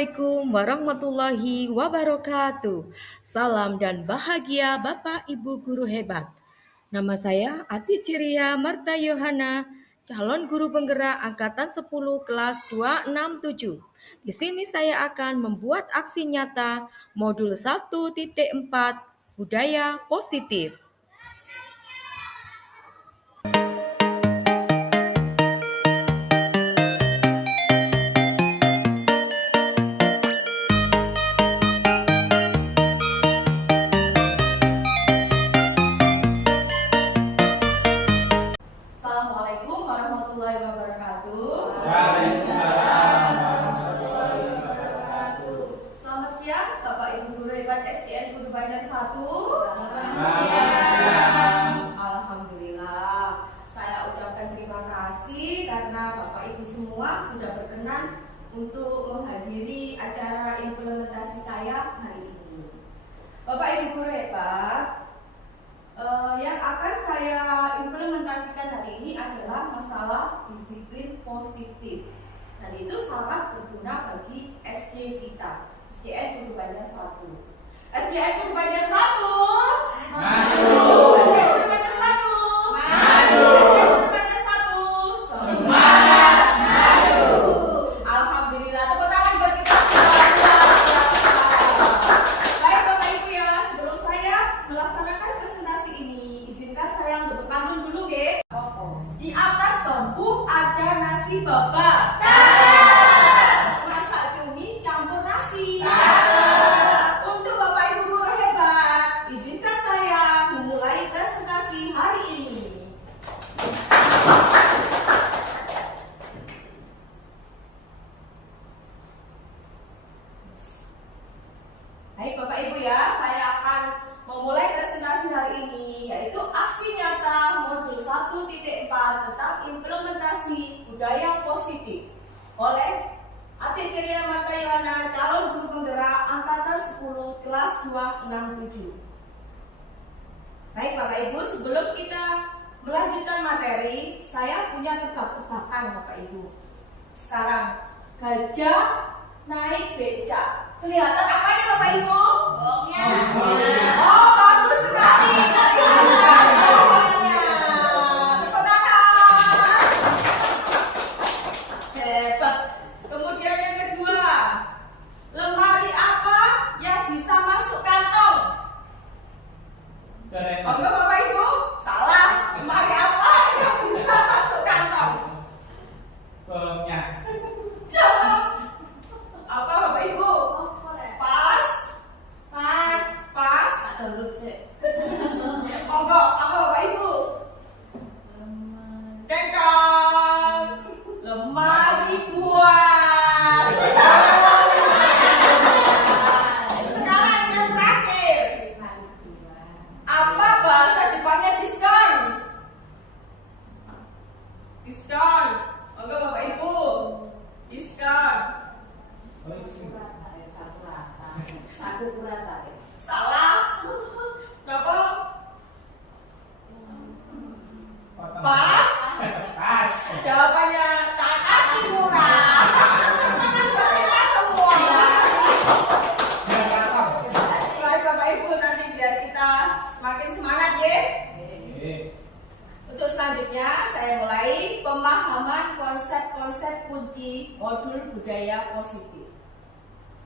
Assalamualaikum warahmatullahi wabarakatuh. Salam dan bahagia Bapak Ibu guru hebat. Nama saya Ati Ciria Marta Yohana, calon guru penggerak angkatan 10 kelas 267. Di sini saya akan membuat aksi nyata modul 1.4 budaya positif. Assalamualaikum warahmatullahi wabarakatuh. Waalaikumsalam warahmatullahi wabarakatuh. Selamat siang Bapak Ibu guru hebat SDN Guru Banjar 1. Selamat siang. Alhamdulillah. Saya ucapkan terima kasih karena Bapak Ibu semua sudah berkenan untuk menghadiri acara implementasi saya hari ini. Bapak Ibu guru hebat, yang akan saya implementasikan hari ini adalah masalah disiplin positif. Dan itu sangat berguna bagi SJ kita, SDN Guru Banjar 1. SDN Guru Banjar 1. Maju. SDN Guru Banjar 1. Maju. SDN Guru Banjar 1. Semangat maju. Alhamdulillah, tepuk tangan buat kita semua. Baik Bapak Ibu ya, sebelum saya melaksanakan presentasi ini, izinkan saya untuk berpantun dulu ya. Di atas bambu ada nasi babak. Masak cumi campur nasi. Untuk Bapak Ibu guru hebat, izinkan saya memulai presentasi hari ini. Baik Bapak Ibu ya, saya akan memulai presentasi hari ini, yaitu aksi nyata modul 1.4 tentang implementasi budaya positif oleh Ati Ciria Marta Yohana, calon guru penggerak angkatan 10 kelas 267. Baik Bapak Ibu, sebelum kita melanjutkan materi, saya punya tebak-tebakan Bapak Ibu. Sekarang, gajah naik becak. Kelihatan apanya Bapak Ibu? Oh, bagus sekali. Kelihatan apanya. Tepuk tangan. Hebat. Kemudian yang kedua, lemari apa yang bisa masuk kantong? Oke Bapak Ibu, salah. Lemari apa yang bisa masuk kantong? Jawab. Apa Bapak Ibu? Pas. Monggo, apa Bapak Ibu? Tengkong. Lemari buah. Sekarang yang terakhir. Apa bahasa Jepangnya diskon? Diskon. Monggo Bapak Ibu. Diskon. Salah. Bapak. Pas. Pas. Jawabannya tak kasih murah. Kita semua. Baik Bapak Ibu, nanti biar kita semakin semangat ya. Untuk selanjutnya saya mulai pemahaman konsep-konsep kunci modul budaya positif.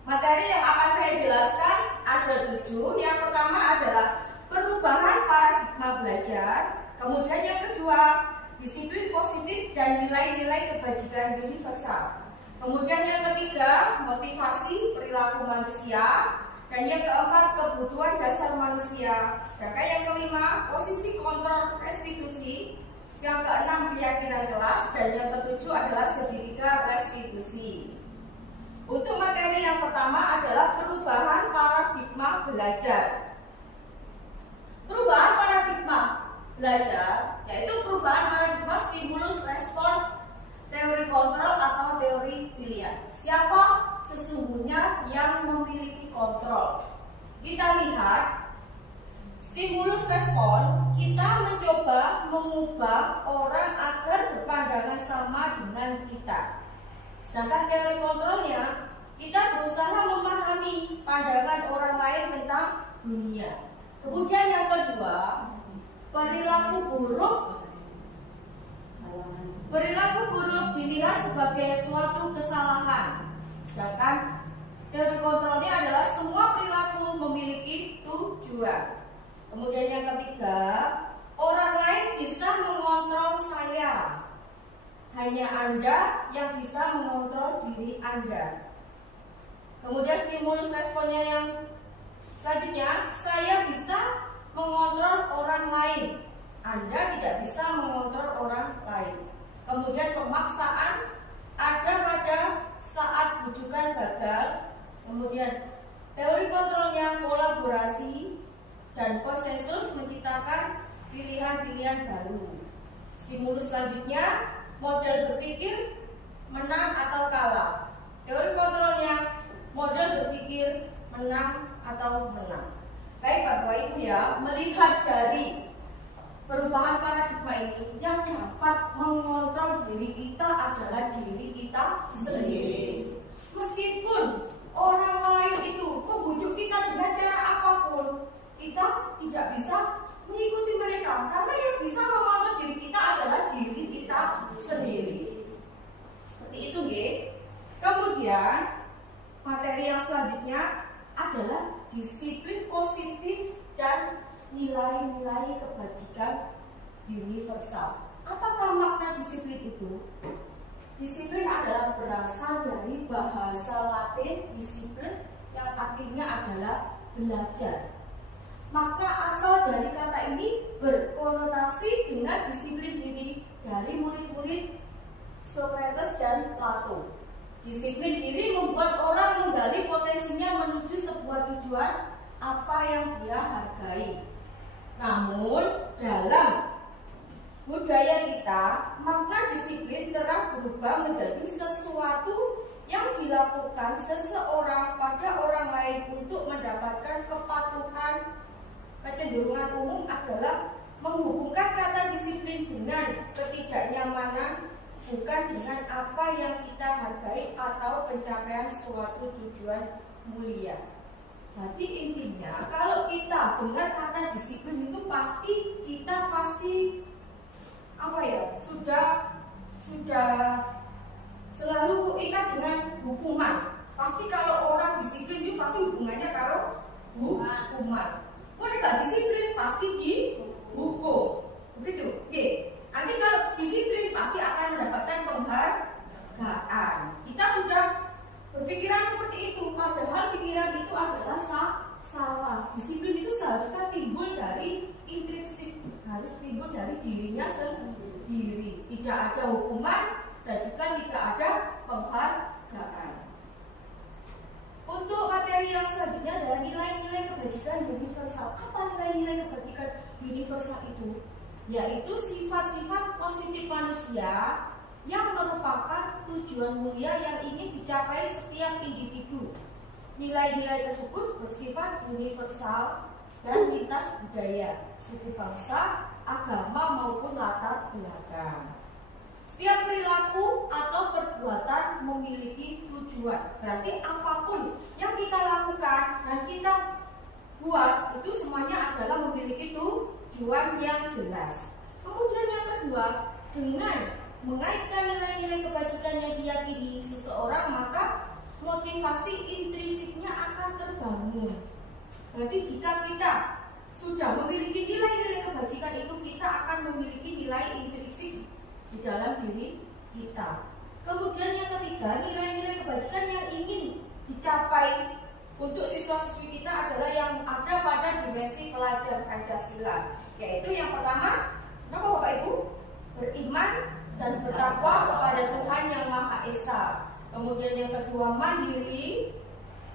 Materi yang akan saya jelaskan ada 7. Yang pertama adalah perubahan paradigma belajar. Kemudian yang kedua, disiplin positif dan nilai-nilai kebajikan universal. Kemudian yang ketiga, motivasi perilaku manusia. Dan yang keempat, kebutuhan dasar manusia. Sedangkan yang kelima, posisi kontrol restitusi. Yang keenam, keyakinan kelas. Dan yang ketujuh adalah segitiga restitusi. Untuk materi yang pertama adalah perubahan paradigma belajar. Perubahan paradigma belajar yaitu perubahan paradigma stimulus respon, teori kontrol atau teori pilihan. Siapa sesungguhnya yang memiliki kontrol? Kita lihat stimulus respon, kita mencoba mengubah orang agar berpandangan sama dengan kita. Sedangkan teori kontrolnya, kita berusaha memahami pandangan orang lain tentang dunia. Kemudian yang kedua, perilaku buruk. Perilaku buruk dilihat sebagai suatu kesalahan. Sedangkan teori kontrolnya adalah semua perilaku memiliki tujuan. Kemudian yang ketiga, orang lain bisa mengontrol saya. Hanya Anda yang bisa mengontrol diri Anda. Kemudian stimulus responnya yang selanjutnya, saya bisa mengontrol orang lain. Anda tidak bisa mengontrol orang lain. Kemudian pemaksaan ada pada saat rujukan gagal. Kemudian teori kontrolnya kolaborasi dan konsensus menciptakan pilihan-pilihan baru. Stimulus selanjutnya model berpikir menang atau kalah. Teori kontrolnya model berpikir menang atau menang. Baik Bapak Ibu ya, melihat dari perubahan paradigma ini, yang dapat mengontrol diri kita adalah diri kita sendiri. Meskipun orang lain itu membujuk kita dengan cara apapun, kita tidak bisa mengikuti mereka, karena yang bisa mengontrol diri kita adalah diri kita sendiri. Seperti itu, nggih. Kemudian materi yang selanjutnya adalah disiplin positif dan nilai-nilai kebajikan universal. Apakah makna disiplin itu? Disiplin adalah berasal dari bahasa Latin disiplin yang artinya adalah belajar. Makna asal dari kata ini berkonotasi dengan disiplin diri dari murid-murid Socrates dan Plato. Disiplin diri membuat orang menggali potensinya menuju sebuah tujuan apa yang dia hargai. Namun dalam budaya kita, makna disiplin telah berubah menjadi sesuatu yang dilakukan seseorang pada orang lain untuk mendapatkan kepatuhan. Kecenderungan umum adalah menghubungkan kata disiplin dengan ketidaknyamanan, bukan dengan apa yang kita hargai atau pencapaian suatu tujuan mulia. Jadi intinya kalau kita dengar kata disiplin itu kita pasti sudah selalu ingat dengan hukuman. Pasti kalau orang disiplin itu pasti hubungannya kalau hukuman. Kalau nggak disiplin pasti dihukum. Begitu. Oke. Nanti kalau disiplin pasti akan mendapatkan penghargaan. Kita sudah berpikiran seperti itu, padahal pikiran itu adalah salah. Disiplin itu seharusnya timbul dari intrinsik, harus timbul dari dirinya sendiri. Tidak ada hukuman dan juga tidak ada penghargaan. Untuk materi yang selanjutnya adalah nilai-nilai kebajikan universal. Apa nilai-nilai kebajikan universal itu? Yaitu sifat-sifat positif manusia yang merupakan tujuan mulia yang ingin dicapai setiap individu. Nilai-nilai tersebut bersifat universal dan lintas budaya, suku bangsa, agama maupun latar belakang. Setiap perilaku atau perbuatan memiliki tujuan. Berarti apapun yang kita lakukan dan kita buat itu semuanya adalah memiliki tujuan yang jelas. Kemudian yang kedua, dengan mengaitkan nilai-nilai kebajikan yang diyakini seseorang, maka motivasi intrinsiknya akan terbangun. Berarti jika kita sudah memiliki nilai-nilai kebajikan itu, kita akan memiliki nilai intrinsik di dalam diri kita. Kemudian yang ketiga, nilai-nilai kebajikan yang ingin dicapai untuk siswa-siswi kita adalah yang ada pada dimensi pelajar Pancasila. Yaitu yang pertama, apa Bapak Ibu? Beriman dan bertakwa kepada Tuhan Yang Maha Esa. Kemudian yang kedua, mandiri.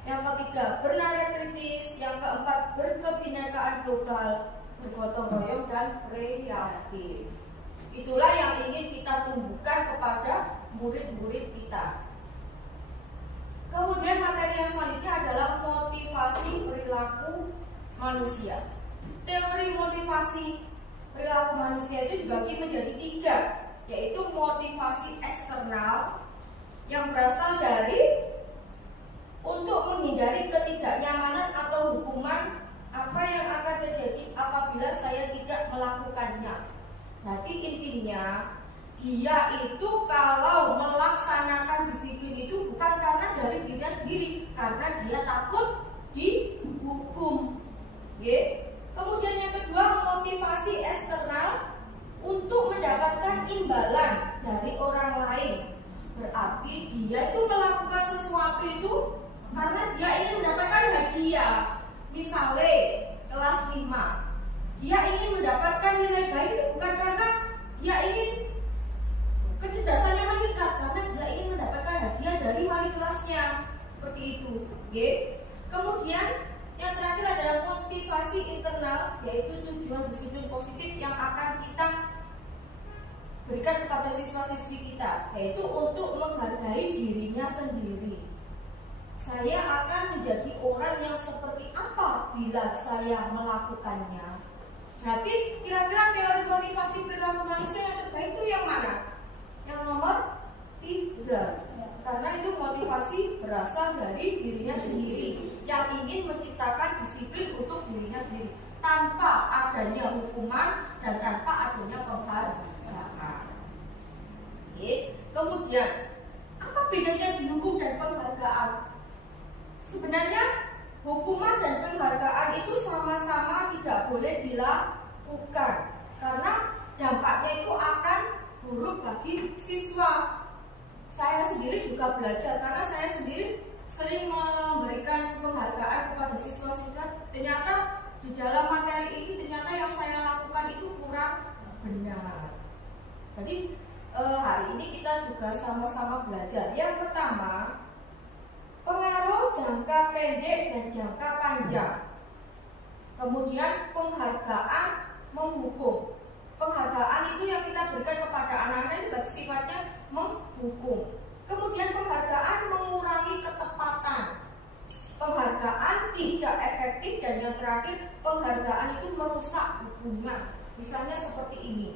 Yang ketiga, bernara kritis. Yang keempat, berkebinekaan global, bergotong royong dan kreatif. Itulah yang ingin kita tumbuhkan kepada murid-murid kita. Kemudian materi yang selanjutnya adalah motivasi perilaku manusia. Teori motivasi perilaku manusia itu dibagi menjadi 3, yaitu motivasi eksternal yang berasal dari untuk menghindari ketidaknyamanan atau hukuman apa yang akan terjadi apabila saya tidak melakukannya. Berarti intinya dia itu kalau melaksanakan disiplin itu bukan karena dari dirinya sendiri, karena dia takut dihukum. Kemudian yang kedua, motivasi eksternal untuk mendapatkan imbalan dari orang lain. Berarti dia itu melakukan sesuatu itu karena dia ingin mendapatkan hadiah. Misalnya kelas 5, dia ingin mendapatkan nilai baik itu bukan karena dia ingin kecerdasannya meningkat, karena dia ingin mendapatkan hadiah dari wali kelasnya. Seperti itu. Kemudian yang terakhir adalah motivasi internal, yaitu tujuan disiplin positif yang akan kita berikan kepada siswa-siswi kita, yaitu untuk menghargai dirinya sendiri. Saya akan menjadi orang yang seperti apa bila saya melakukannya. Berarti kira-kira teori motivasi perilaku manusia yang terbaik itu yang mana? Yang nomor 3. Karena itu motivasi berasal dari dirinya sendiri, yang ingin menciptakan disiplin untuk dirinya sendiri tanpa adanya hukuman dan tanpa adanya penghargaan. Kemudian apa bedanya dihukum dan penghargaan? Sebenarnya hukuman dan penghargaan itu sama-sama tidak boleh dilakukan karena dampaknya itu akan buruk bagi siswa. Saya sendiri juga belajar karena saya sendiri sering memberikan penghargaan kepada siswa-siswa. Ternyata di dalam materi ini ternyata yang saya lakukan itu kurang benar. Jadi hari ini kita juga sama-sama belajar. Yang pertama, pengaruh jangka pendek dan jangka panjang. Kemudian penghargaan menghukum. Penghargaan itu yang kita berikan kepada anak-anak itu sifatnya menghukum. Kemudian penghargaan mengurangi ketepatan. Penghargaan tidak efektif, dan yang terakhir penghargaan itu merusak hubungan. Misalnya seperti ini.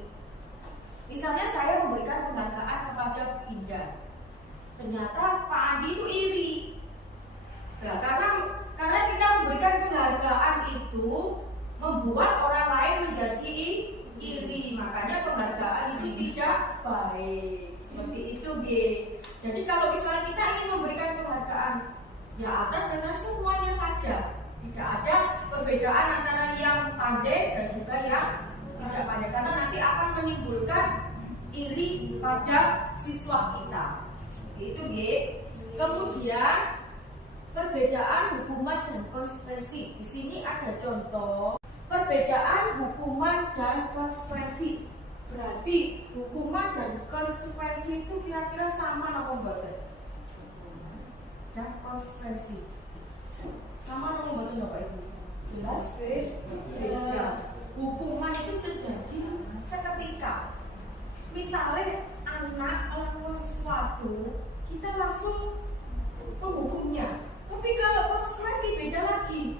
Misalnya saya memberikan penghargaan kepada Indah. Ternyata Pak Andi itu iri. Nah, karena kita memberikan penghargaan itu membuat orang lain menjadi iri, makanya penghargaan itu tidak baik. Seperti itu, Jadi kalau misalnya kita ingin memberikan penghargaan, ya atas dasar semuanya saja, tidak ada perbedaan antara yang pandai dan juga yang tidak pandai, karena nanti akan menimbulkan iri pada siswa kita. Seperti itu, Kemudian perbedaan hukuman dan konsekuensi. Di sini ada contoh perbedaan hukuman dan konsekuensi. Berarti hukuman dan konsekuensi itu kira-kira sama nopo mboten? Dan konsekuensi sama nopo mboten Bapak Ibu? Jelas beda. Hukuman itu terjadi seketika. Misalnya anak melakukan sesuatu, kita langsung menghukumnya. Tapi kalau konsekuensi beda lagi.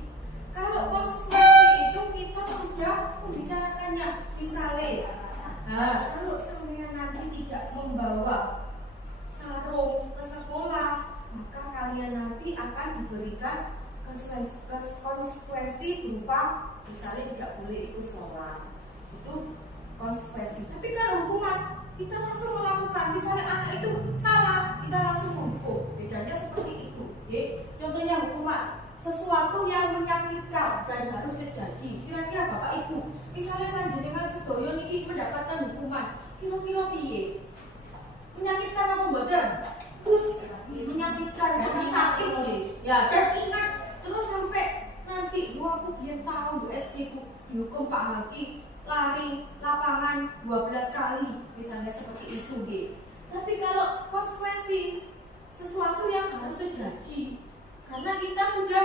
Kalau konsekuensi itu kita sudah membicarakannya. Misalnya, kalau sampean nanti tidak membawa sarung ke sekolah, maka kalian nanti akan diberikan konsekuensi berupa misalnya tidak boleh ikut sholat. Itu konsekuensi. Tapi kalau hukuman, kita langsung melakukan. Misalnya anak itu salah, kita langsung menghukum. Bedanya seperti itu. Contohnya hukuman, sesuatu yang menyakitkan dan harus terjadi. Kira-kira Bapak Ibu, misalnya panjenengan sedoyo niki mendapatkan hukuman, kira-kira piye? Menyakitkan apa mboten? Menyakitkan, sangat sakit ya. Dan ingat terus sampai nanti, aku biar tahu SD ku dihukum Pak Haki lari lapangan 12 kali, misalnya seperti itu, Tapi kalau konsekuensi, sesuatu yang harus terjadi, karena kita sudah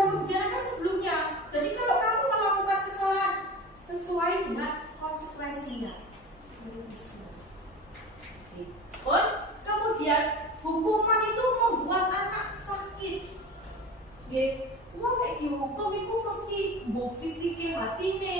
membicarakan sebelumnya. Jadi kalau kamu melakukan kesalahan, sesuai dengan konsekuensinya. Kemudian hukuman itu membuat anak sakit. Wong nek dihukum iku mesti mbok fisike hatine.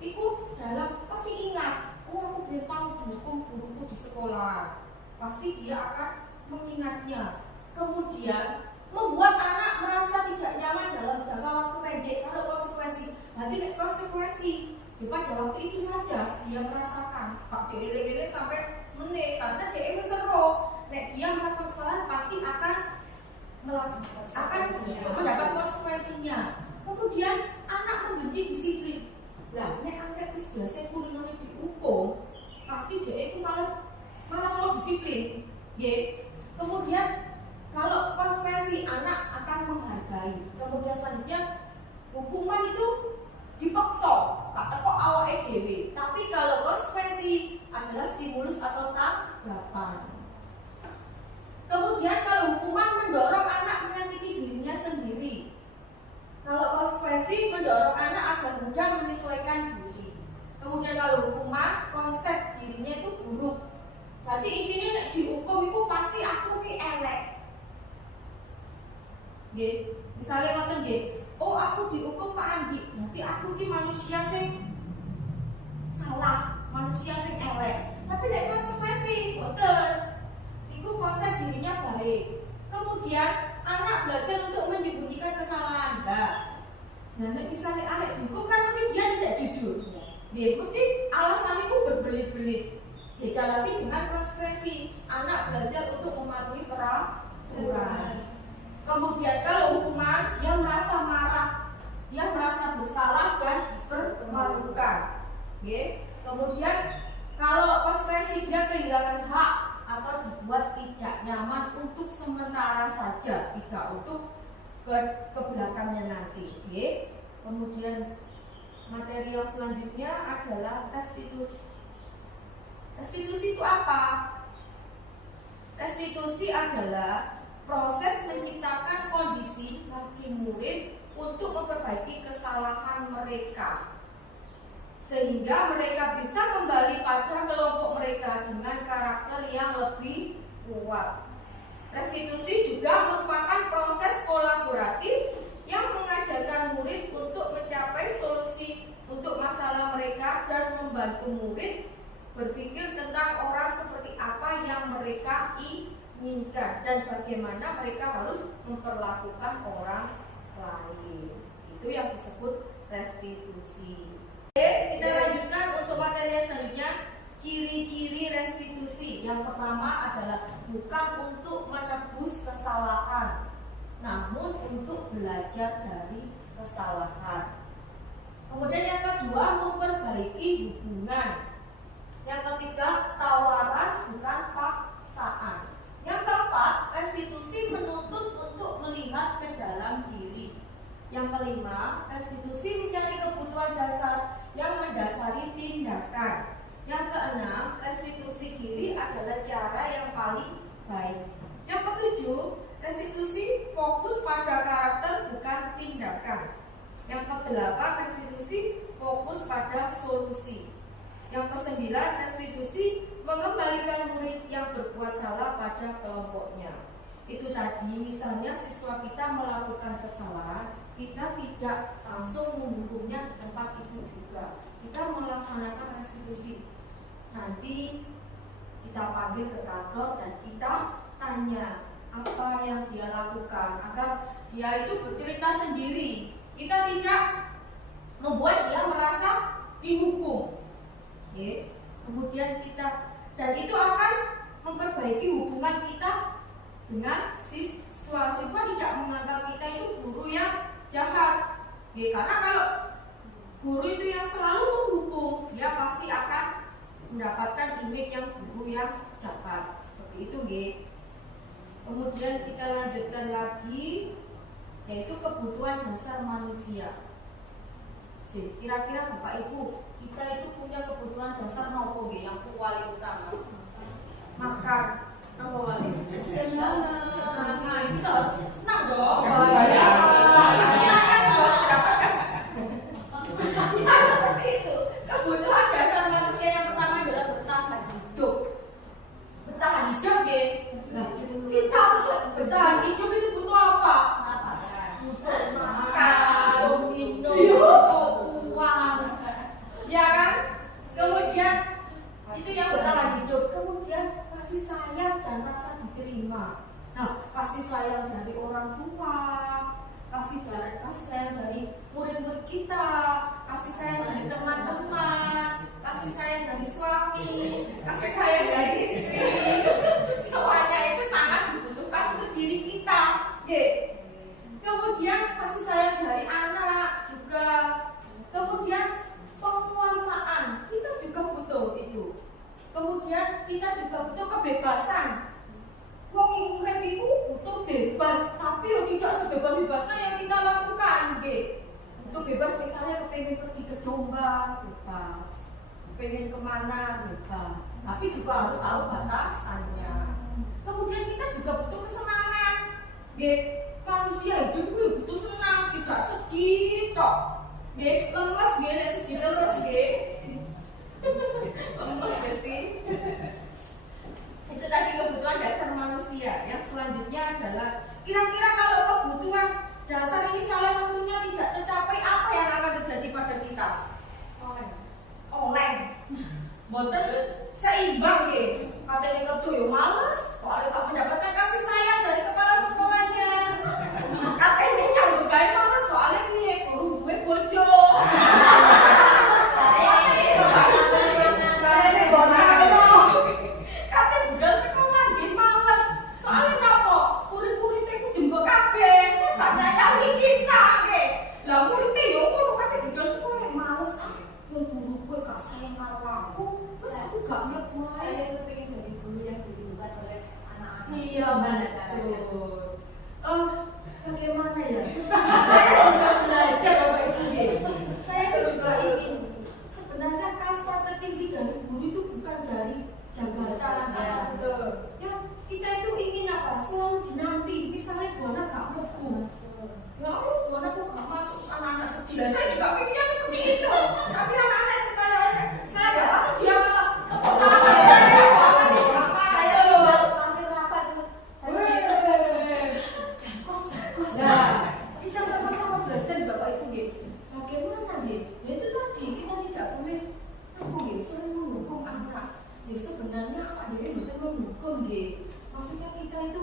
Iku dalam pasti ingat, aku biar tahu dihukum guruku di sekolah. Pasti dia akan mengingatnya. Kemudian membuat anak merasa tidak nyaman dalam jangka waktu pendek. Kalau konsekuensi, nanti konsekuensi pada waktu itu saja dia merasakan kok dele-dele sampai menit karena dia seru. Nek dia melakukan kesalahan pasti akan mendapat konsekuensinya. Kemudian anak membenci disiplin. Lah nek anak wis biasa kulinane dihukum, pasti dia itu malah mau disiplin. Nggih. Kemudian kalau konsekuensi anak akan menghargai. Kemudian selanjutnya hukuman itu dipaksa, tak tekok awake dhewe. Tapi kalau konsekuensi adalah stimulus atau tabrakan. Kemudian kalau hukuman mendorong anak menyakiti dirinya sendiri. Kalau konsekuensi mendorong anak agar mudah menyesuaikan diri. Kemudian kalau hukuman konsep dirinya itu buruk. Berarti intinya nek dihukum itu pasti aku ki elek. Nggih, misalnya ngoten nggih. Oh, aku dihukum Pak Andi, nanti aku ki manusia sing salah, manusia sing elek. Tapi nek konsekuensi boten. Itu konsep dirinya baik. Kemudian anak belajar untuk menyembunyikan kesalahan. Nah, misalnya anak dihukum kan mesti dia tidak jujur. Dia mesti alasan itu berbelit-belit. Beda lagi dengan konsekuensi. Anak belajar untuk mematuhi peraturan. Kemudian kalau hukuman dia merasa marah, dia merasa bersalah dan dipermalukan. Kemudian kalau konsekuensi dia kehilangan hak atau dibuat tidak nyaman untuk sementara saja, tidak untuk ke belakangnya nanti. Kemudian materi yang selanjutnya adalah restitusi. Restitusi itu apa? Restitusi adalah proses menciptakan kondisi bagi murid untuk memperbaiki kesalahan mereka sehingga mereka bisa kembali pada kelompok mereka dengan karakter yang lebih kuat. Restitusi juga merupakan proses kolaboratif yang mengajarkan murid untuk mencapai solusi untuk masalah mereka dan membantu murid berpikir tentang orang seperti apa yang mereka inginkan dan bagaimana mereka harus memperlakukan orang lain. Itu yang disebut restitusi. Oke, kita lanjutkan untuk materi selanjutnya. Ciri-ciri restitusi. Yang pertama adalah bukan untuk menebus kesalahan, namun untuk belajar dari kesalahan. Kemudian yang kedua, memperbaiki hubungan. Yang ketiga, tawaran bukan paksaan. Yang keempat, restitusi menuntut untuk melihat ke dalam diri. Yang kelima, restitusi mencari kebutuhan dasar yang mendasari tindakan. Yang keenam, restitusi diri adalah cara yang paling baik. Yang ketujuh, restitusi fokus pada karakter bukan tindakan. Yang kedelapan, restitusi fokus pada solusi. Yang kesembilan, restitusi mengembalikan murid yang berbuat salah pada kelompoknya. Itu tadi, misalnya siswa kita melakukan kesalahan, kita tidak langsung menghukumnya di tempat itu juga. Kita melaksanakan restitusi. Nanti kita panggil ke kantor dan kita tanya apa yang dia lakukan agar dia itu bercerita sendiri. Kita tidak membuat dia merasa dihukum. Kemudian kita, dan itu akan memperbaiki hubungan kita dengan siswa. Siswa tidak menganggap kita itu guru yang jahat. Karena kalau guru itu yang selalu menghukum, dia pasti akan mendapatkan image yang guru yang jahat. Seperti itu, Kemudian kita lanjutkan lagi, yaitu kebutuhan dasar manusia. Kira-kira Bapak Ibu, kita itu punya kebutuhan dasar nopo yang paling utama? Makan, nopo wali? Senang, itu harus senang dong. Seperti itu. Kebutuhan dasar manusia yang pertama adalah bertahan hidup. Bertahan hidup, kita untuk bertahan hidup itu butuh apa? Butuh makan, butuh minum, butuh uang, ya kan? Kemudian itu yang bertahan hidup. Kemudian kasih sayang terima. Nah, kasih sayang dari orang tua, kasih sayang dari murid-murid kita, kasih sayang dari teman-teman, kasih sayang dari suami, kasih sayang dari istri. Semuanya itu sangat dibutuhkan untuk diri kita. Kemudian kasih sayang dari anak juga. Kemudian penguasaan kita juga butuh itu. Kemudian kita juga butuh kebebasan. Wong urip iku butuh bebas, tapi tidak sebebas-bebasnya yang kita lakukan, Butuh bebas, misalnya kepengen pergi ke Jombang, bebas. Kepengen kemana, bebas. Tapi juga harus tahu batasannya. Kemudian kita juga butuh kesenangan, Manusia hidup itu butuh senang, tidak sedih, tok. Lemes, sedih lemes, lemes pasti. Itu tadi kebutuhan dasar manusia. Yang selanjutnya adalah kira-kira kalau kebutuhan dasar ini salah satunya tidak tercapai, apa yang akan terjadi pada kita? Oleng. Boten seimbang katanya kerja yo males, soalnya gak mendapatkan kasih sayang dari kepala sekolahnya. Katanya nyambung gawe males, soalnya piye guru gue bojo. Iya, betul. Bagaimana ya? Saya juga belajar Bapak Ibu. Saya juga ingin sebenarnya kasta tertinggi dari guru itu bukan dari jabatan. Yang kita itu ingin apa? Selalu dinanti. Misalnya buana gak mau. Ya aku buana kok gak masuk, anak-anak sedih. Saya juga pengennya seperti itu. Tapi anak-anak itu kayaknya saya gak masuk, dia malah tepuk tangan. Kita sama-sama belajar Bapak Ibu. Bagaimana itu tadi kita tidak boleh sering mendukung anak. Sebenarnya apa betul mendukung maksudnya kita itu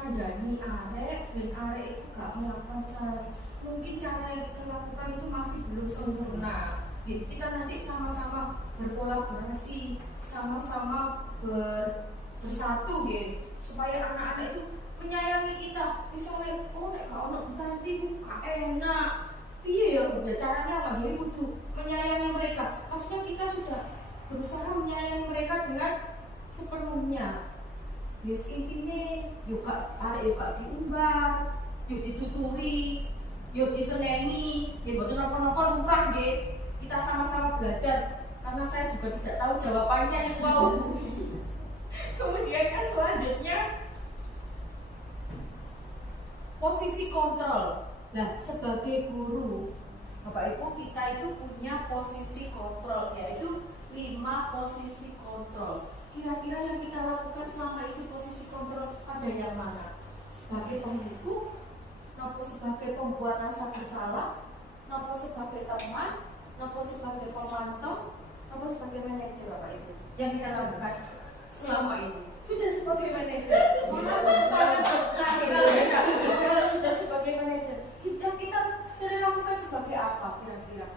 ngandani arek dan arek itu gak melakukan kesalahan. Mungkin cara yang kita lakukan itu masih belum sempurna. Kita nanti sama-sama berkolaborasi, sama-sama bersatu supaya anak-anak itu menyayangi kita. Misalnya, nek gak ono tadi gak enak. Piye ya udah caranya apa? Dia butuh menyayangi mereka. Maksudnya kita sudah berusaha menyayangi mereka dengan sepenuhnya. Yus intine, yuk diumbar, yuk dituturi, yuk diseneni, betul napa-napa lumrah kita sama-sama belajar. Karena saya juga tidak tahu jawabannya yang mau. Kemudian yang selanjutnya posisi kontrol. Nah, sebagai guru, Bapak Ibu, kita itu punya posisi kontrol, yaitu 5 posisi kontrol. Kira-kira yang kita lakukan selama itu posisi kontrol pada yang mana? Sebagai pembuku, nopo sebagai pembuat rasa bersalah, nopo sebagai teman, nopo sebagai pemantau, nopo sebagai manajer, Bapak Ibu. Yang kita lakukan selama ini sudah sebagai manajer. Kalau sudah sebagai manajer, kita sering lakukan sebagai apa kira-kira?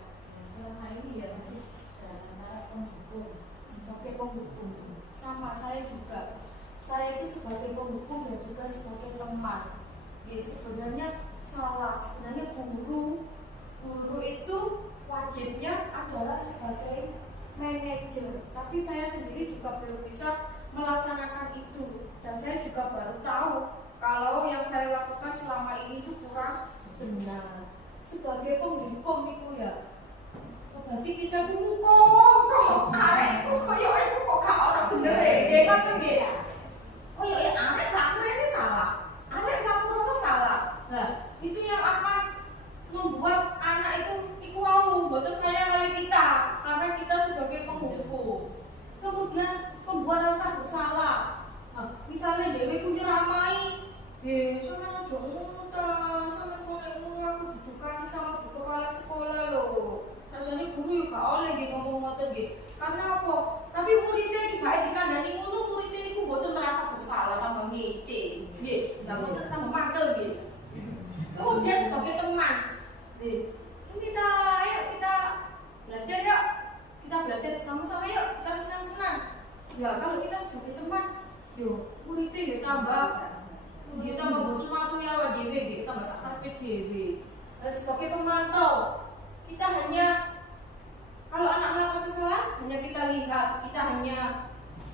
Selama ini ya masih antara pendukung. Sebagai pendukung. Sama saya juga. Saya itu sebagai pendukung dan juga sebagai teman. Sebenarnya salah. Sebenarnya guru itu wajibnya adalah sebagai manajer. Tapi saya sendiri juga belum bisa melaksanakan itu. Dan saya juga baru tahu kalau yang saya lakukan selama ini itu kurang benar. Sebagai penghukum itu ya, berarti kita itu ngomong arek itu koyo itu kok gak ono bener kan nggih. Koyo arek lakukan ini salah. Arek lakukan salah. Nah, itu yang akan membuat anak itu mau mboten saya kali kita, karena kita sebagai penghukum. Kemudian membuat rasa bersalah. Nah, misalnya dewe ku nyeramai, sana aja ngono ta, sana kono aku didukani sama bu kepala sekolah loh. Sajane guru yo gak oleh nggih ngomong ngoten nggih. Karena apa? Tapi muridnya tiba dikandani ngono, muridnya niku mboten merasa bersalah tambah ngece. Ya kalau kita sebagai teman, yo muridnya ya tambah butuh waktu ya awak dhewe nggih, tambah sak karepe dhewe. Sebagai pemantau, kita hanya kalau anak melakukan kesalahan hanya kita lihat, kita hanya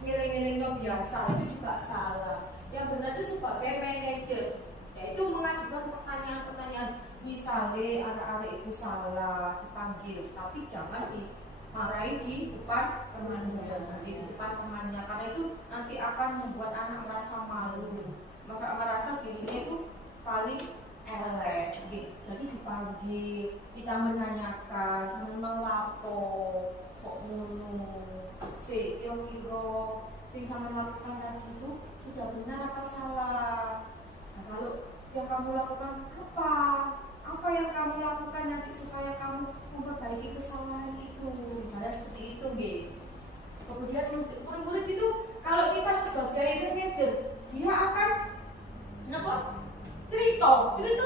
ngeleng-ngeleng biasa, itu juga salah. Yang benar itu sebagai manajer, yaitu mengajukan pertanyaan-pertanyaan. Misalnya anak-anak itu salah dipanggil, tapi jangan dimarahin di depan temannya, di depan temannya, karena itu nanti akan membuat anak merasa malu, maka merasa dirinya itu paling elek. Jadi dipanggil, kita menanyakan, sambil melapor, kok ngono, kira-kira sing sama lakukan tadi itu sudah benar apa salah. Nah, kalau yang kamu lakukan apa yang kamu lakukan nanti supaya kamu memperbaiki kesalahan itu, misalnya seperti itu, nggih. Kemudian murid-murid itu kalau kita sebagai manajer, dia akan cerita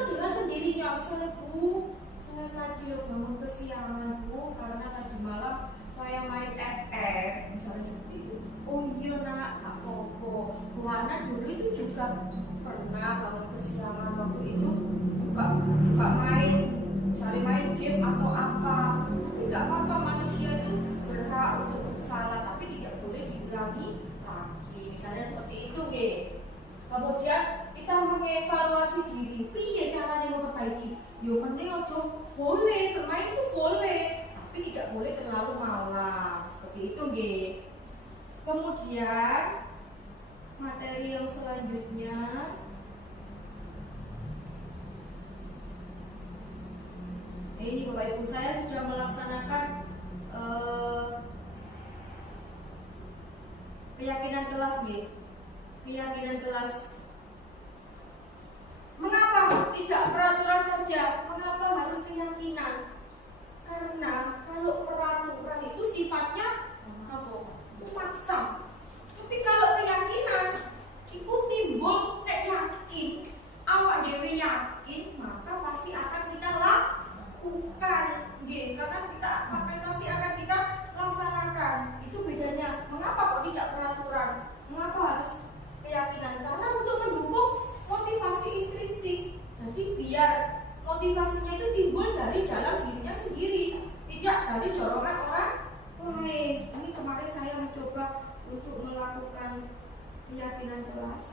dengan sendirinya. Misalnya, Bu, saya tadi bangun kesiangan, Bu, karena tadi malam saya main FF, misalnya seperti itu. Oh iya nak, gak apa-apa. Bu Hana dulu itu juga pernah bangun kesiangan waktu itu, juga main, misalnya main game atau apa. Tapi gak apa-apa, manusia itu berhak untuk salah, tapi tidak boleh diulangi lagi. Misalnya seperti itu, nggih. Kemudian kita mengevaluasi diri, piye caranya memperbaiki. Yo meneh aja boleh, bermain itu boleh, tapi tidak boleh terlalu malam. Seperti itu, nggih. Kemudian materi yang selanjutnya, ini Bapak Ibu, saya sudah melaksanakan keyakinan kelas, nggih. Keyakinan kelas. Mengapa tidak peraturan saja? Mengapa harus keyakinan? Karena kalau peraturan itu sifatnya memaksa. Tapi kalau keyakinan itu timbul nek yakin, awak dhewe yakin, maka pasti akan kita lakukan, nggih. Karena kita pasti akan kita laksanakan. Itu bedanya. Mengapa kok tidak peraturan? Mengapa harus keyakinan? Karena untuk mendukung motivasi intrinsik. Jadi biar motivasinya itu timbul dari dalam dirinya sendiri, tidak dari dorongan orang lain. Ini kemarin saya mencoba untuk melakukan keyakinan kelas.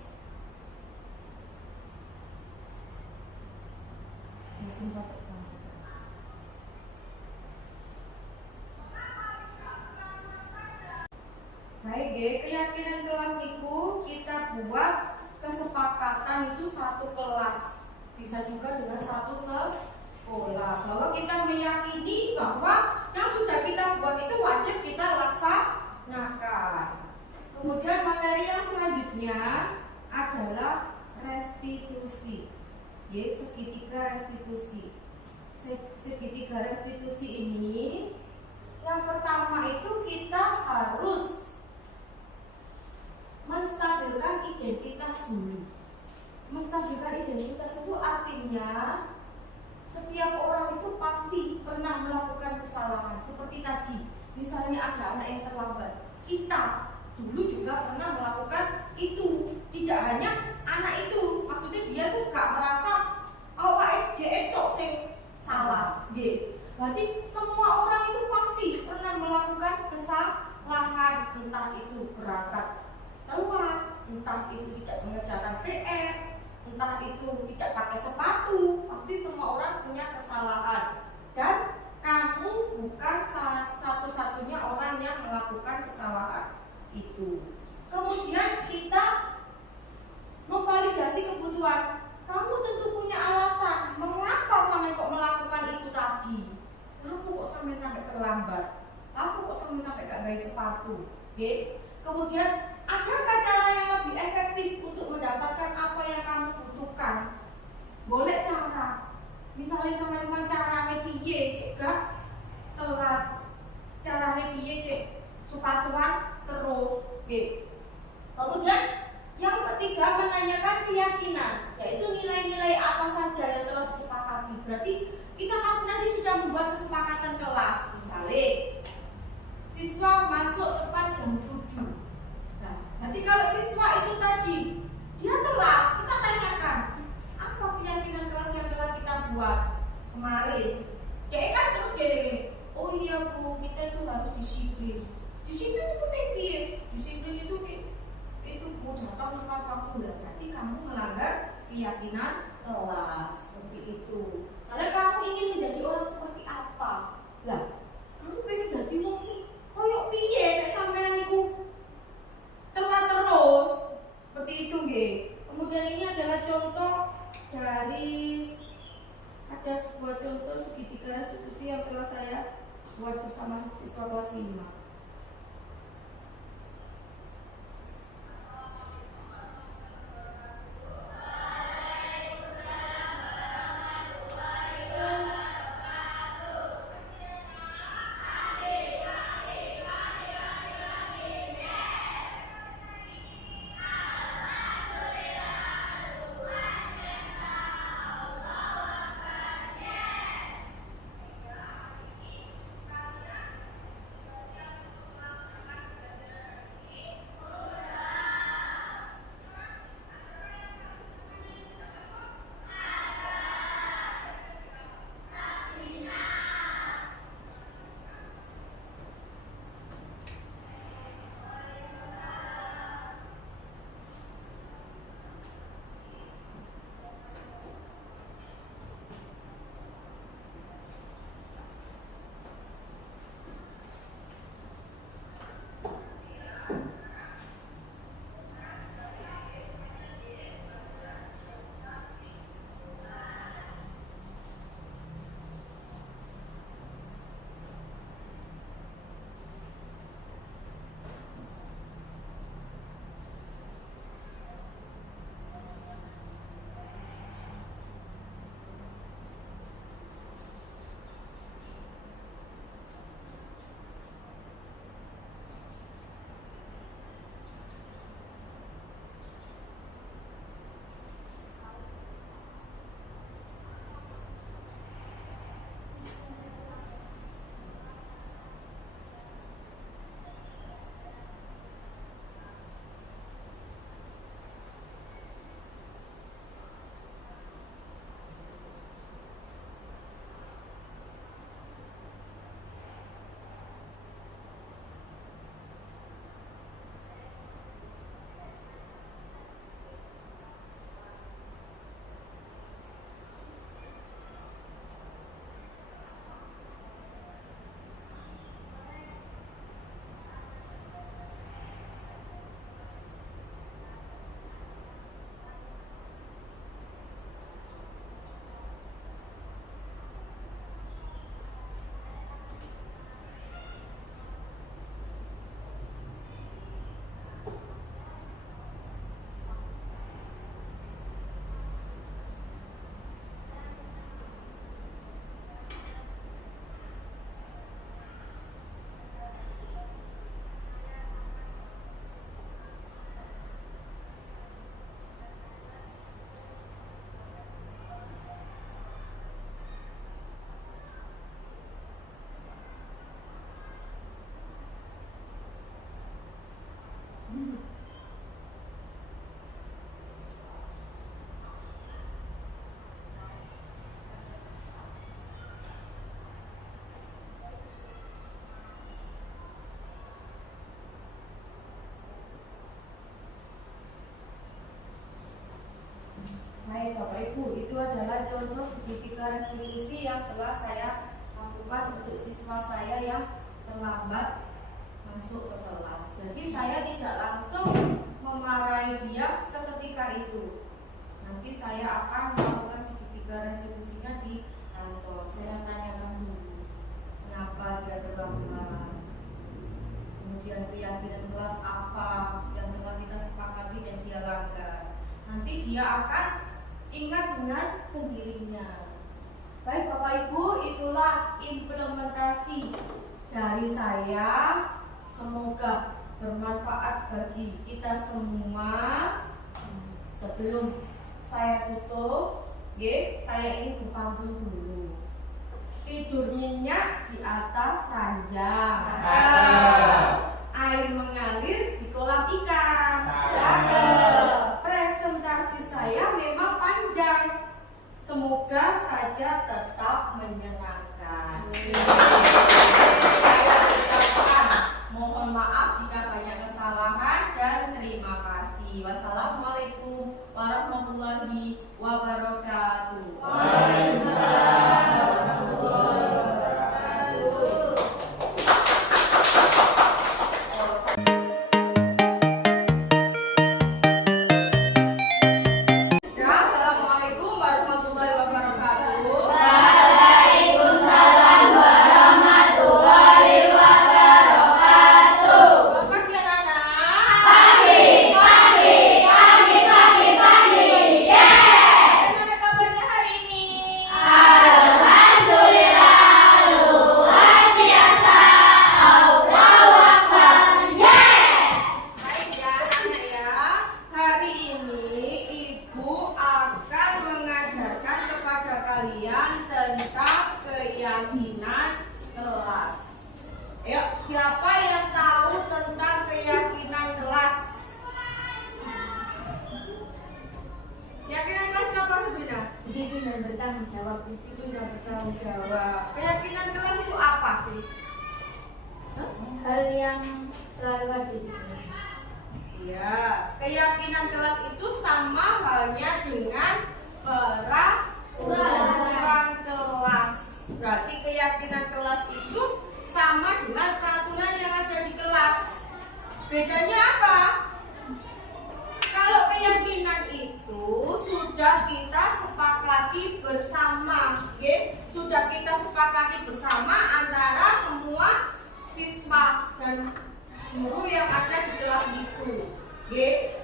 Baik, keyakinan kelas itu kita buat kesepakatan itu satu kelas, bisa juga dengan satu sekolah, bahwa kita meyakini bahwa yang sudah kita buat itu wajib kita laksanakan. Kemudian materi yang selanjutnya adalah restitusi, segitiga restitusi. Segitiga restitusi ini, yang pertama itu kita harus menstabilkan identitas dulu. Menstabilkan identitas itu artinya setiap orang itu pasti pernah melakukan kesalahan. Seperti tadi, misalnya ada anak yang terlambat, kita dulu juga pernah melakukan itu. Tidak hanya anak itu, maksudnya dia tuh gak merasa awak dia itu sing salah, berarti semua orang itu pasti pernah melakukan kesalahan, entah itu berangkat telat, entah itu tidak mengerjakan PR, entah itu tidak pakai sepatu. Pasti semua orang punya kesalahan, dan kamu bukan salah satu-satunya orang yang melakukan kesalahan itu. Kemudian kita memvalidasi kebutuhan. Kamu tentu punya alasan mengapa sampai kok melakukan itu tadi. Kamu kok sampai terlambat, kamu kok sampai gak gaya sepatu. Kemudian adakah cara yang lebih efektif untuk mendapatkan apa yang kamu butuhkan? Boleh cara, misalnya sama carane piye cek gak telat, carane piye cek sepatuan terus. Kemudian yang ketiga, menanyakan keyakinan, yaitu nilai-nilai apa saja yang telah disepakati. Berarti kita nanti sudah membuat kesepakatan kelas. Misalnya siswa masuk tepat jam 7, kalau siswa itu tadi dia telat, kita tanyakan apa keyakinan kelas yang telah kita buat kemarin. Dia kan terus gini, oh iya Bu, kita itu harus disiplin. Disiplin itu sih, disiplin itu Bu datang tepat waktu, berarti kamu melanggar keyakinan kelas seperti itu. Soalnya kamu ingin menjadi orang seperti apa? Lah, kamu pengen jadi wong sing koyo piye nek sampean iku telat terus seperti itu nggih. Kemudian ini adalah contoh dari ada sebuah contoh segitiga restitusi yang telah saya buat bersama siswa kelas 5. Baik Bapak Ibu, itu adalah contoh segitiga restitusi yang telah saya lakukan untuk siswa saya yang terlambat masuk ke kelas. Jadi saya tidak langsung memarahi dia seketika itu. Nanti saya akan melakukan segitiga restitusinya di kantor. Saya tanyakan dulu kenapa dia terlambat, kemudian keyakinan kelas apa yang telah kita sepakati dan dia langgar. Nanti dia akan ingat dengan sendirinya. Baik Bapak Ibu, itulah implementasi dari saya. Semoga bermanfaat bagi kita semua. Sebelum saya tutup, saya ingin berpantun dulu. Tidur nyenyak di atas ranjang, air mengalir di kolam ikan. jika banyak kesalahan, dan terima kasih. Wassalamualaikum warahmatullahi wabarakatuh. Waalaikumsalam warahmatullahi wabarakatuh. Assalamualaikum warahmatullahi wabarakatuh. Waalaikumsalam warahmatullahi wabarakatuh. Selamat pagi anak-anak. Pagi, pagi, pagi, pagi, pagi. Yeay! Bagaimana kabarnya hari ini? Alhamdulillah, luar biasa. Allahu Akbar. Yeay! Baik ya anak ya. Hari ini Ibu akan mengajarkan kepada kalian tentang keyakinan kelas. Ayo, siapa yang tahu tentang keyakinan kelas? Keyakinan kelas itu apa sebenarnya? Disiplin dan bertanggung jawab. Disiplin dan bertanggung jawab. Keyakinan kelas itu apa sih? Hah? Hal yang selalu ada di kelas. Ya, keyakinan kelas itu sama halnya dengan peraturan kelas. Berarti keyakinan kelas itu sama dengan peraturan yang ada di kelas. Bedanya apa? Kalau keyakinan itu sudah kita sepakati bersama, sudah kita sepakati bersama antara semua siswa dan guru yang ada di kelas itu.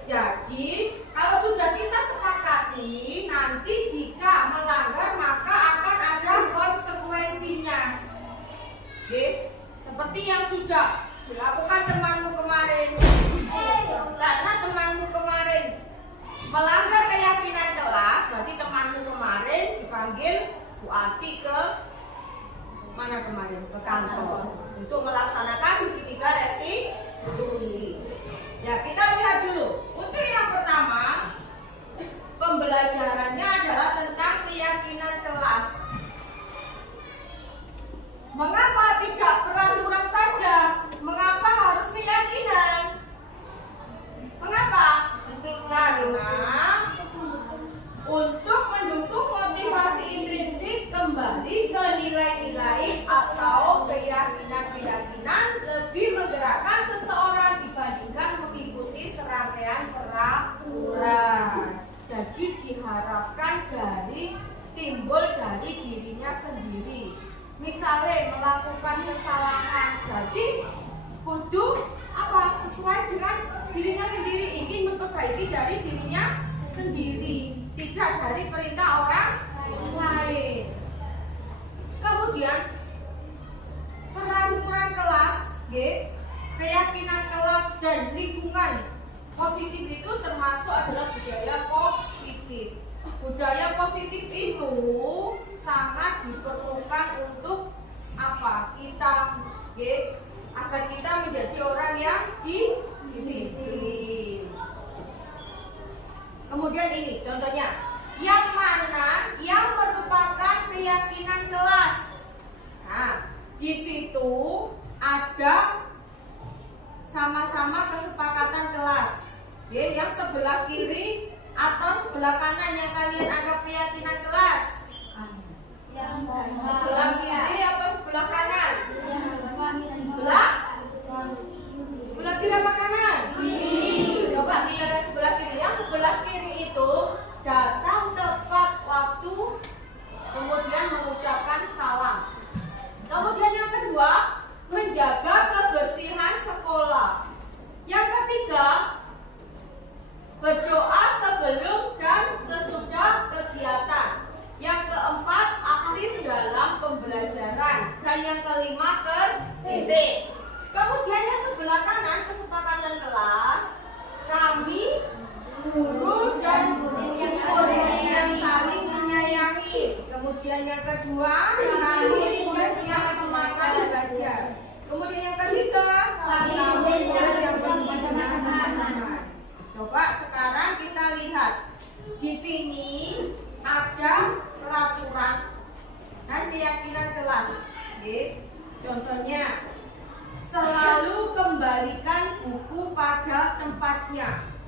Jadi kalau sudah kita sepakati, nanti jika melanggar maka akan ada konsekuensinya. Seperti yang sudah dilakukan temanmu kemarin. Karena temanmu kemarin melanggar keyakinan kelas, berarti temanmu kemarin dipanggil Bu Ati ke mana kemarin? Ke kantor untuk melaksanakan segitiga restitusi. Ya, kita lihat dulu. Untuk yang pertama, pembelajarannya adalah tentang keyakinan kelas. Mengapa tidak peraturan saja? Mengapa harus keyakinan? Mengapa? Karena untuk mendukung motivasi intrinsik kembali ke nilai-nilai atau keyakinan-keyakinan lebih menggerakkan seseorang dibandingkan mengikuti serangkaian peraturan. Jadi diharapkan timbul dari dirinya sendiri. Misalnya melakukan kesalahan, berarti kudu apa? Sesuai dengan dirinya sendiri, ingin memperbaiki dari dirinya sendiri, tidak dari perintah orang lain. Kemudian peraturan kelas, keyakinan kelas dan lingkungan positif itu termasuk adalah budaya positif. Budaya positif itu sangat diperlukan untuk apa? Kita, agar kita menjadi orang yang disiplin. Kemudian ini contohnya, yang mana yang merupakan keyakinan kelas. Nah, di situ ada sama-sama kesepakatan kelas. Yang sebelah kiri atau sebelah kanan yang kalian anggap keyakinan kelas? Sebelah kiri apa sebelah kanan? Sebelah kiri apa kanan? Coba dilihat sebelah kiri. Yang sebelah kiri itu datang tepat waktu, kemudian mengucapkan salam. Kemudian yang kedua, menjaga kebersihan sekolah. Yang ketiga, berdoa sebelum dan sesudah kegiatan. Yang keempat, aktif dalam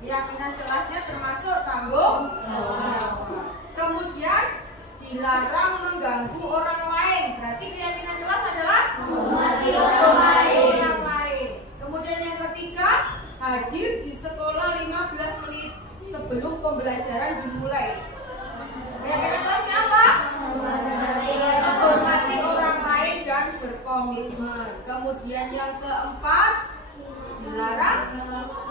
Keyakinan kelasnya termasuk tanggung jawab. Kemudian dilarang mengganggu orang lain. Berarti keyakinan kelas adalah Menghormati orang lain. orang lain. Kemudian yang ketiga, hadir di sekolah 15 menit sebelum pembelajaran dimulai. Keyakinan kelasnya apa? Menghormati orang lain dan berkomitmen. Kemudian yang keempat, dilarang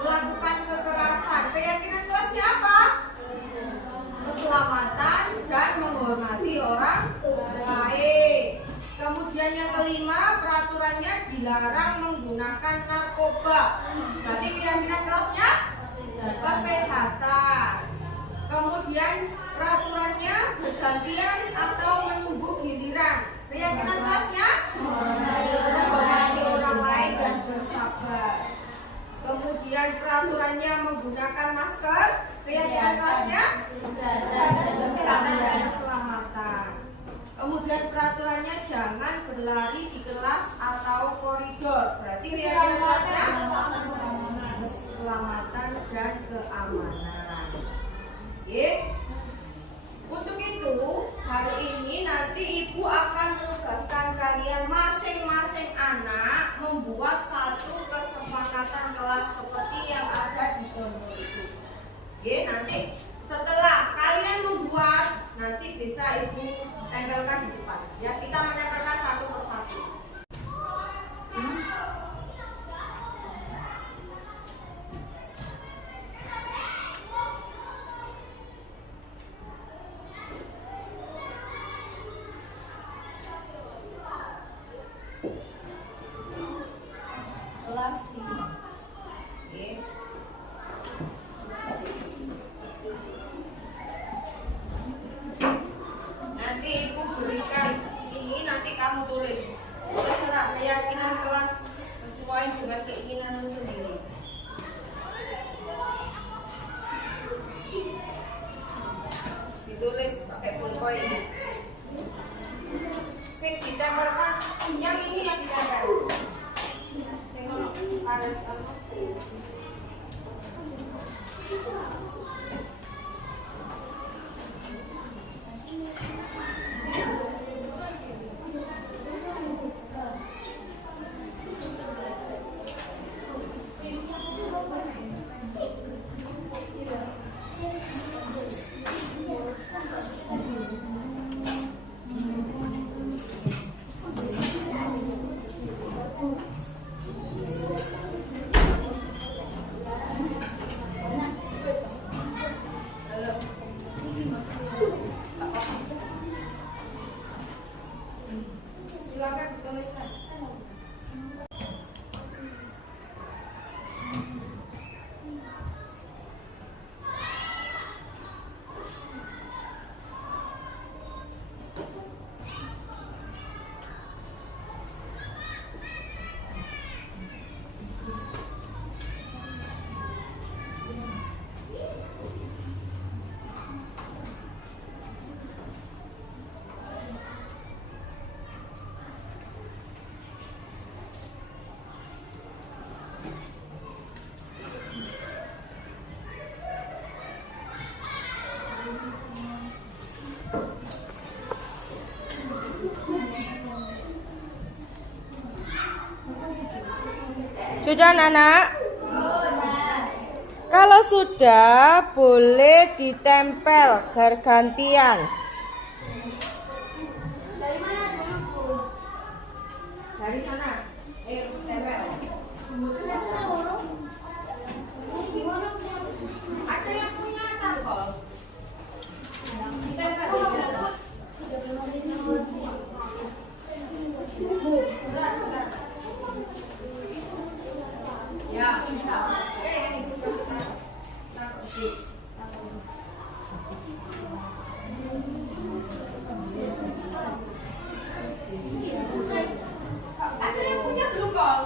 melakukan kekerasan. Keyakinan kelasnya apa? Keselamatan dan menghormati orang lain. Kemudian yang kelima, peraturannya dilarang menggunakan narkoba. Berarti keyakinan kelasnya kesehatan. Kemudian peraturannya bergantian atau menunggu giliran. Keyakinan kelasnya menghormati orang lain dan bersabar. Kemudian peraturannya menggunakan masker. Keyakinan kelasnya kesehatan dan keselamatan. Kemudian peraturannya jangan berlari di kelas atau koridor. Berarti keyakinan kelasnya keselamatan dan keamanan. Oke. Untuk itu, hari ini nanti Ibu akan menugaskan kalian masing-masing anak membuat satu kesepakatan kelas seperti yang ada di contoh itu. Oke, nanti setelah kalian membuat, nanti bisa Ibu tempelkan di depan. Ya, kita menempelkan satu persatu. Kelas 5. Oke. Nanti Ibu berikan ini, nanti kamu tulis. Terserah keyakinan kelas sesuai dengan keinginanmu sendiri. Ditulis pakai pulpen ini. Sing ditempelkan, yang ini yang ditempel. Silakan dituliskan. Sudah anak? Kalau sudah boleh ditempel gantian. Dari mana dulu, Bu? Dari sana. Tempel. Ada yang punya tangkol? Ditempel. Sudah. Ya, bisa. Oke, ini kita taruh di. Ada yang punya belum, Kol?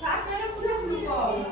Ada yang punya belum, Kol?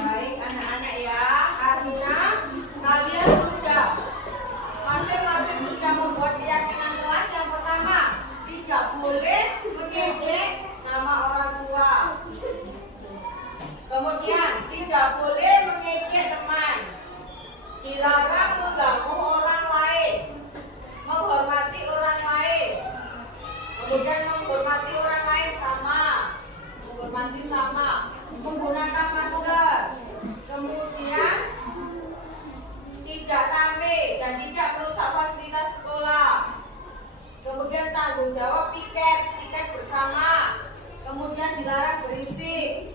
Baik anak-anak ya, artinya kalian sudah masing-masing sudah membuat keyakinan kelas. Yang pertama, tidak boleh mengejek nama orang tua. Kemudian, tidak boleh mengejek teman. Dilarang mengganggu orang lain. Menghormati orang lain. Kemudian menghormati orang lain sama. Menghormati sama. Menggunakan masker. Kemudian tidak rame dan tidak merusak fasilitas sekolah. Kemudian tanggung jawab piket bersama. Kemudian dilarang berisik.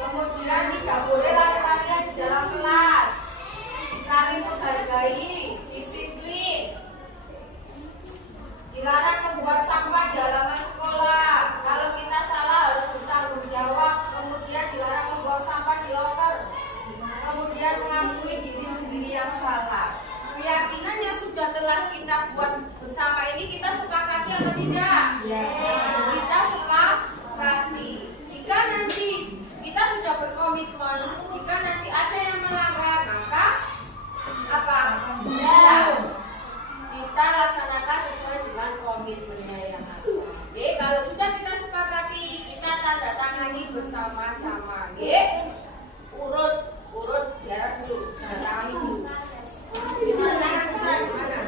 Kemudian tidak boleh lari-larian di dalam kelas. Saling menghargai, disiplin. Dilarang membuat sampah di halaman sekolah. Kalau kita salah harus bertanggung jawab. Kemudian dilarang membuang sampah di loker. Kemudian mengakui diri sendiri yang salah. Keyakinan yang sudah telah kita buat bersama ini kita sepakati atau tidak? Kita sepakati. Jika nanti kita sudah berkomitmen, jika nanti ada yang melanggar, maka apa? Kita laksanakan sesuai dengan komitmennya yang ada. Oke, kalau sudah kita sepakati, kita tanda tangani bersama-sama. Oke, urut jarak dulu, tanda tangani dulu. Gimana tangan besar? Gimana?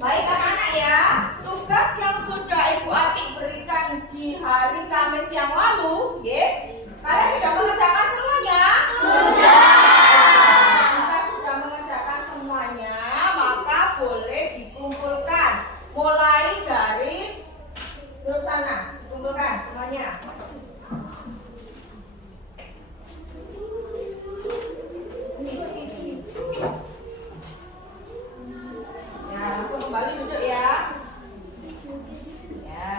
Baik anak-anak ya, tugas yang sudah Ibu Atik berikan di hari Kamis yang lalu, kalian sudah mengerjakan semuanya? Sudah. Jika sudah mengerjakan semuanya, maka boleh dikumpulkan. Mulai dari grup sana, dikumpulkan semuanya. Sini. Ya, langsung kembali duduk ya. Ya.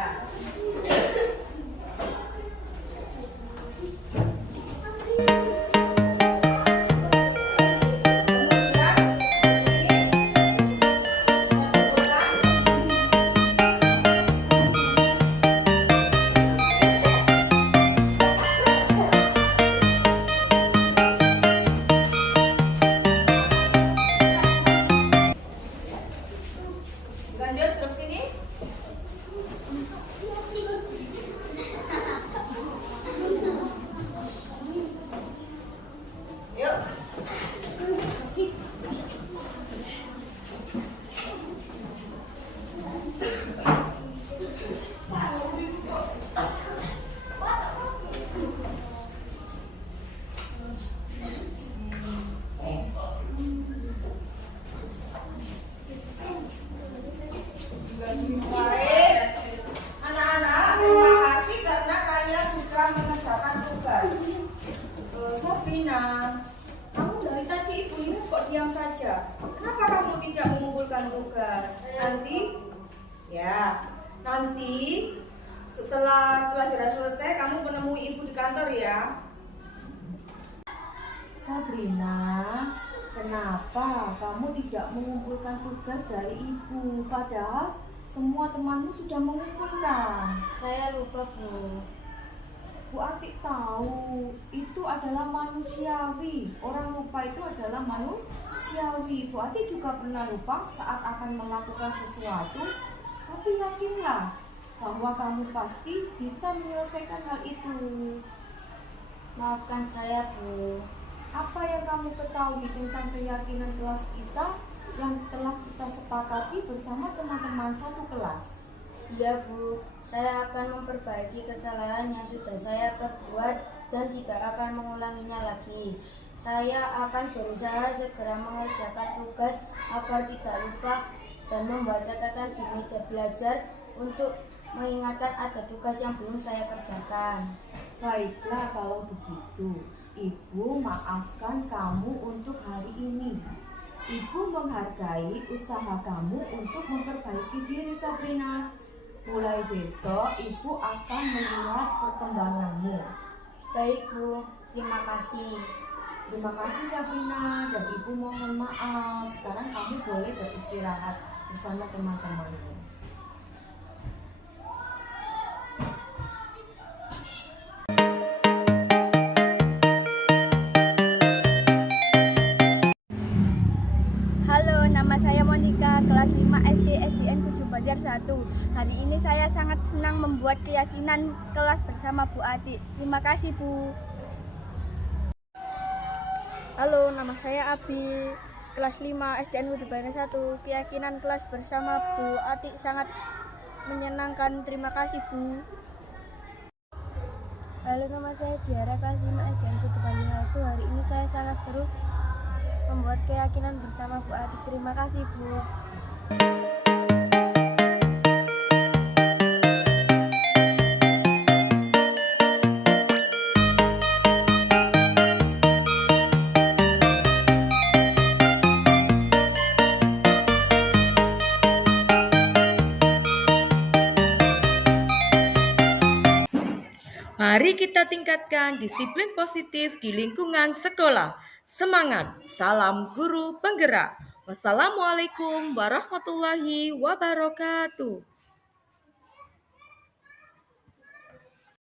Lanjut grup sini. Yuk. Baik, anak-anak, terima kasih karena kalian sudah mengerjakan tugas. Sabrina, kamu dari tadi ibu ini kok diam saja? Kenapa kamu tidak mengumpulkan tugas? Nanti setelah sudah selesai kamu menemui ibu di kantor ya. Sabrina, kenapa kamu tidak mengumpulkan tugas dari ibu? Padahal semua temanmu sudah mengumpulkan. Saya lupa, Bu. Bu Atik tahu itu adalah manusiawi. Orang lupa itu adalah manusiawi. Bu Atik juga pernah lupa saat akan melakukan sesuatu. Tapi yakinlah bahwa kamu pasti bisa menyelesaikan hal itu. Maafkan saya, Bu. Apa yang kamu ketahui tentang keyakinan kelas kita yang telah kita sepakati bersama teman-teman satu kelas? Iya, Bu. Saya akan memperbaiki kesalahan yang sudah saya perbuat dan tidak akan mengulanginya lagi. Saya akan berusaha segera mengerjakan tugas agar tidak lupa dan membuat catatan di meja belajar untuk mengingatkan ada tugas yang belum saya kerjakan. Baiklah kalau begitu. Ibu maafkan kamu untuk hari ini. Ibu menghargai usaha kamu untuk memperbaiki diri, Sabrina. Mulai besok ibu akan melihat perkembanganmu. Baik, Bu. Terima kasih. Terima kasih Sabrina dan ibu mohon maaf. Sekarang kamu boleh beristirahat. bersama teman-temanmu. Halo, nama saya Monica, kelas 5 SD SDN 7 Banjar 1. Hari ini saya sangat senang membuat keyakinan kelas bersama Bu Atik. Terima kasih, Bu. Halo, nama saya Abi, kelas 5 SDN 7 Banjar 1. Keyakinan kelas bersama Bu Atik sangat menyenangkan. Terima kasih, Bu. Halo, nama saya Diara, kelas 5 SDN 7 Banjar 1. Hari ini saya sangat seru membuat keyakinan bersama Bu Atik. Terima kasih, Bu. Mari kita tingkatkan disiplin positif di lingkungan sekolah. Semangat, salam guru penggerak. Wassalamualaikum warahmatullahi wabarakatuh.